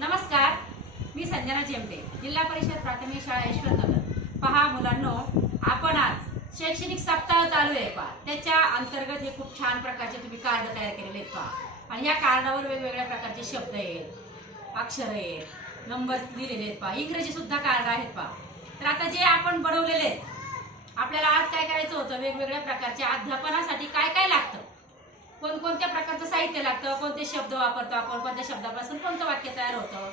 नमस्कार, मी संजना जेमटे, जिल्हा परिषद प्राथमिक शाळा ईश्वरनगर। पहा मुलांनो, आपण आज शैक्षणिक सप्ताह चालू आहे पहा, त्याच्या अंतर्गत हे खूप छान प्रकारचे तुम्ही कार्ड तयार केलेले आहेत पहा। आणि या कार्डावर वेगवेगळ्या प्रकारचे शब्द आहेत, अक्षर आहेत, नंबर्स लिहिलेले आहेत पहा। इंग्रजी सुद्धा कार्ड आहेत पहा। तर आता जे आपण बनवलेले आहेत, आपल्याला आज काय करायचं होतं, वेगवेगळ्या प्रकारच्या अध्यापनासाठी काय काय लागतं, कोणकोणत्या प्रकारचं साहित्य लागतं, कोणते शब्द वापरतो आपण, कोणत्या शब्दापासून कोणतं वाक्य तयार होतं,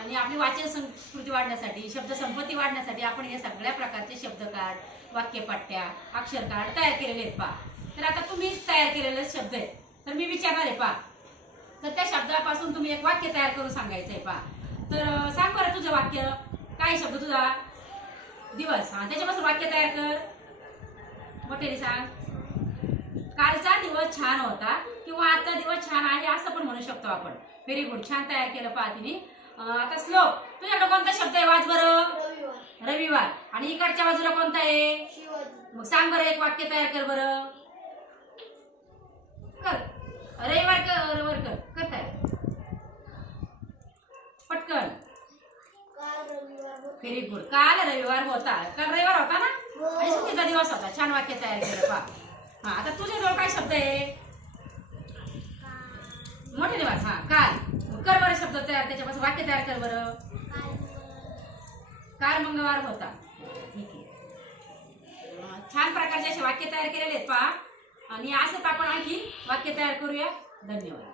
आणि आपली वाचन संस्कृती वाढण्यासाठी, शब्द संपत्ती वाढण्यासाठी आपण हे सगळ्या प्रकारचे शब्द कार्ड, वाक्यपट्ट्या, अक्षर कार्ड तयार केलेले आहेत पहा। तर आता तुम्ही तयार केलेले शब्द आहेत, तर मी विचारणार आहे पहा। तर त्या शब्दापासून तुम्ही एक वाक्य तयार करून सांगायचं आहे पहा। तर सांग बरं तुझं वाक्य, काय शब्द तुझा? दिवस। हा, त्याच्यापासून वाक्य तयार कर, मोठ्याने सांग। कालचा दिवस छान होता किंवा आजचा दिवस छान आहे असं पण म्हणू शकतो आपण। व्हेरी गुड, छान तयार केलं पहा तिने। आता श्लोक, तुझ्याकडे कोणता शब्द आहे? वाच बरं। रविवार। आणि इकडच्या बाजूला कोणता आहे? मग सांग बरं, एक वाक्य तयार कर बरं, कर। रविवार कर तयार पटकन। व्हेरी गुड, काल रविवार होता। काल रविवार होता ना, आणि सुट्टीचा दिवस होता। छान वाक्य तयार केलं पहा। हा, आता तुझ्याजवळ काय शब्द आहे? मोठे दिवस। हा, काल। कर बरं शब्द तयार, त्याच्यापासून वाक्य तयार कर बरं। काल मंगळवार होता। ठीक आहे, छान प्रकारचे असे वाक्य तयार केलेले आहेत पहा। आणि असंच आपण आणखी वाक्य तयार करूया। धन्यवाद।